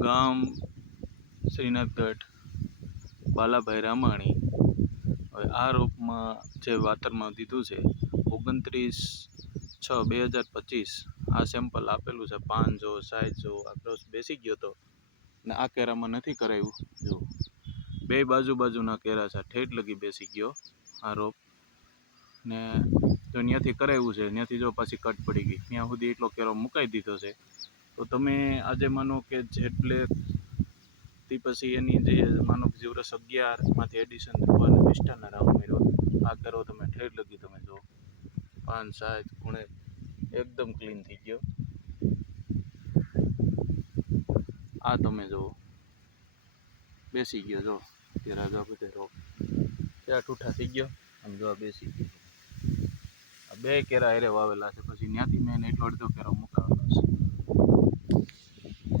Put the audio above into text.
ગામ શ્રીનાથગઢ બાલાભાઈ રામાણી. હવે આ રોપમાં જે વાતરમાં દીધું છે, ઓગણત્રીસ છ બે હજાર પચીસ, આ સેમ્પલ આપેલું છે, પાન જો, સાઈઝ જો, આ ક્રોસ બેસી ગયો હતો ને આ કેરામાં નથી કરાવ્યું જો. બે બાજુ બાજુના કેરા છે ઠેઠ લગી બેસી ગયો, આ રોપ. ને જો ત્યાંથી કરાવ્યું છે ત્યાંથી જો પાછી કટ પડી ગઈ, ત્યાં સુધી એટલો કેરો મુકાઈ દીધો છે. તો તમે આજે માનો કે જેટ બ્લેકથી પછી એની જે માનો કે જીવરસ અગિયારમાંથી એડિશન થયું અને વિસ્ટાના રાઉન્ડ મેળવ્યો આ કરો તમે, ઠેર લગી તમે જો. પાન સાત ખૂણે એકદમ ક્લીન થઈ ગયો. આ તમે જુઓ બેસી ગયો જો. તે જો બધે રોપ ત્યાં ઠૂઠા થઈ ગયો. આમ જો બેસી ગયો. આ બે કેરા એરે વાવેલા છે. પછી ત્યાંથી મેં એટલો અડધો કેરો મુકાવેલો છે.